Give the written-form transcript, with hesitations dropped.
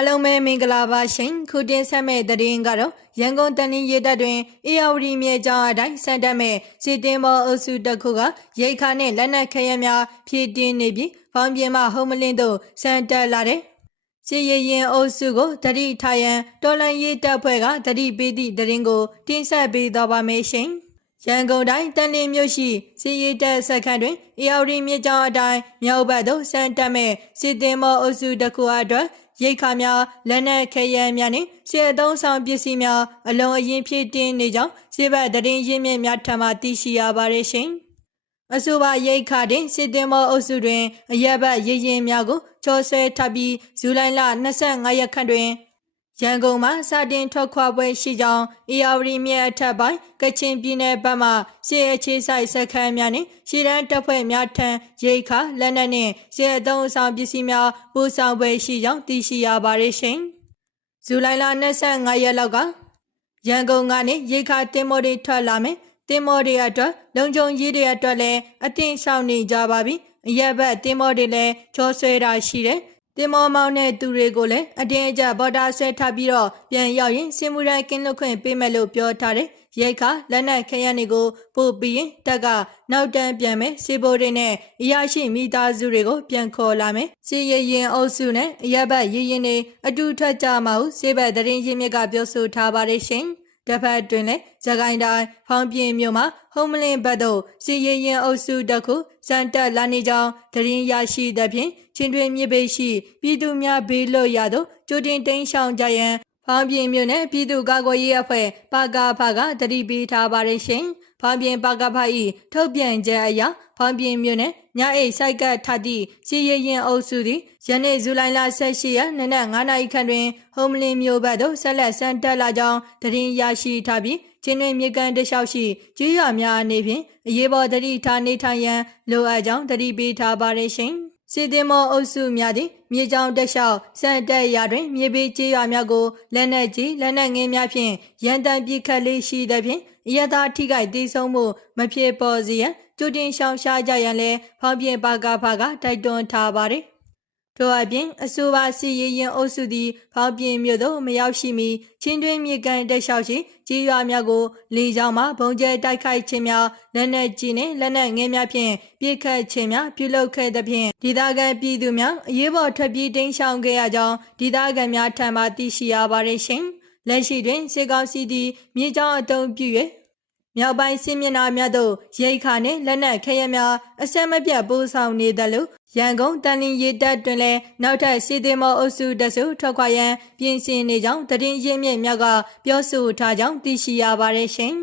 အားလုံးပဲမင်္ဂလာပါရှင်ခုတင်ဆက်မဲ့တရင်ကတော့ရန်ကုန်တန်ရင်ရတပ်တွင်အေယာဝတီမြေကျောင်းအတိုင်းစံတက်မဲ့စီတင်မောအုပ်စုတစ်ခုကရိတ်ခါနဲ့လက်နက်ခဲယမ်းများဖြည့်တင်းနေပြီးဖောင်းပြင်းမှဟုံးမလင်းတို့စံတက်လာတဲ့စီရင်အုပ်စုကိုတတိထားရန်တော်လန်ရေးတပ်ဖွဲ့ကတတိပေးသည့်တရင်ကိုတင်ဆက်ပေးတော့ပါမယ်ရှင်ရန်ကုန်တိုင်းတန်လင်းမြို့ရှိစီရီတပ်စခန်းတွင်အေယာဝတီမြေကျောင်းအတိုင်းမြောက်ဘက်သို့စံတက်မဲ့စီတင်မောအုပ်စုတစ်ခုအတွက်ရိတ်ခါများလက်နက်ခဲယမ်းများနှင့်စေအသုံးဆောင်ပစ္စည်းများအလုံးအရင်ဖြည့်တင်းနေကြောင်းစေဘက်တရင်ရင်းမြစ်များထံမှသိရှိရပါရရှင်အဆိုပါရိတ်ခါတွင်စစ်တင်မောအုပ်စုတွင်အရက်ဘက်ရရင်များကိုချောဆွဲထပ်ပြီးဇူလိုင်လ25ရက်ခန့်တွင်ရန်ကုန်မှာစတင်ထွက်ခွာပွဲရှိကြောင်းအေယာဝတီမြစ်အထက်ပိုင်းကချင်ပြည်နယ်ဘက်မှစေအခြေဆိုင်စခန်းများနှင့်ရှီရန်တပ်ဖွဲ့များထံရိတ်ခါလက်နက်နှင့်စေအသုံးအဆောင်ပစ္စည်းများပို့ဆောင်ပွဲရှိကြောင်းသိရှိရပါရရှင်ဇူလိုင်လ25ရက်လောက်ကရန်ကုန်ကနေရိတ်ခါတင်မော်တွေထွက်လာမယ်တင်မော်တွေအတွက်လုံခြုံရေးတွေအတွက်လည်းအသင့်ဆောင်နေကြပါပြီအရက်ဘက်တင်မော်တွေလည်းချောဆွဲတာရှိတယ်တင်မောမောင်းတဲ့သူတွေကိုလည်းအတင်းအကျပ်ဘော်ဒါဆွဲထားပြီးတော့ပြန်ရောက်ရင်စင်မူရန်ကင်းလွတ်ခွင့်ပေးမယ်လို့ပြောထားတယ်။ရိတ်ခါလက်နက်ခဲယမ်းတွေကိုပို့ပြီးရင်တက်ကနောက်တန်းပြန်မယ်စီဘိုတွေနဲ့အရာရှိမိသားစုတွေကိုပြန်ခေါ်လာမယ်။စီရင်အုပ်စုနဲ့အရက်ဘက်ရရင်တွေအတူထွက်ကြမှာဟုစေဘက်တရင်ရင်းမြစ်ကပြောဆိုထားပါတယ်ရှင်။တစ်ဖက်တွင်လည်းသခိုင်းတိုင်းဖောင်းပြင်းမြို့မှာဟုံးမလင်းဘက်သို့စီရင်အုပ်စုတစ်ခုစံတက်လာနေကြောင်းတရင်ရရှိသဖြင့်ချင်းတွင်မြေပေရှိပြည်သူများဘေးလွတ်ရသောကြိုတင်တိမ်းရှောင်ကြရန်ဖောင်းပြင်းမြို့နယ်ပြည်သူ့ကာကွယ်ရေးအဖွဲ့ပါကဖကတတိပေးထားပါရရှင်ဖောင်းပြင်းပါကဖ၏ထုတ်ပြန်ချက်အရဖောင်းပြင်းမြို့နယ်ညအိတ်စိုက်ကထသည့်စီရင်အုပ်စုသည်ယနေ့ဇူလိုင်လ18ရက်နေ့နက်9:00နာရီခန့်တွင်ဟုံးမလင်းမြို့ဘက်သို့ဆက်လက်စံတက်လာကြောင်းတရင်ရရှိထားပြီးချင်းတွင်မြေကန်တလျှောက်ရှိကြေးရွာများအနေဖြင့်အရေးပေါ်တတိထားနေထိုင်ရန်လိုအပ်ကြောင်းတတိပေးထားပါရရှင်စီတင်မောအုပ်စုများသည်မြေကြောင်တက်လျှောက်စံတက်ရာတွင်မြေပေးကြေးရွာများကိုလက်နက်ကြီးလက်နက်ငယ်များဖြင့်ရန်တမ်းပစ်ခတ်လေးရှိသဖြင့်အရသာထိခိုက်သေးဆုံးမှုမဖြစ်ပေါ်စေရန်ကြိုတင်ရှောင်ရှားကြရန်လည်းဖောင်းပြပါကဖကတိုက်တွန်းထားပါသည်ထို့အပြင်အဆိုပါစီရင်အုပ်စုသည်ဖောင်းပြင်းမြို့သို့မရောက်ရှိမီချင်းတွင်းမြေကန်တက်လျှောက်ရှိကြေးရွာများကိုလေကြောင်းမှဘုံကျဲတိုက်ခိုက်ခြင်းများလက်နက်ကြီးနှင့်လက်နက်ငယ်များဖြင့်ပစ်ခတ်ခြင်းများပြုလုပ်ခဲ့သဖြင့်ဒေသခံပြည်သူများအရေးပေါ်ထွက်ပြေးတိမ်းရှောင်ခဲ့ရကြောင်းဒေသခံများထံမှသိရှိရပါရရှင်လက်ရှိတွင်စေကောင်းစီသည်မြေကြောင်းအုံပြု၍မြောက်ပိုင်းစစ်မျက်နှာများသို့ရိတ်ခါနှင့်လက်နက်ခဲယမ်းများအဆက်မပြတ်ပို့ဆောင်နေသလိုရန်ကုန်တန်လင်းရေတပ်တွင်လည်းနောက်ထပ်စီတင်မောအုပ်စုတစုထွက်ခွာရန်ပြင်ဆင်နေကြောင်းတရင်ရင်းမြစ်များကပြောဆိုထားကြောင်းသိရှိရပါရရှင်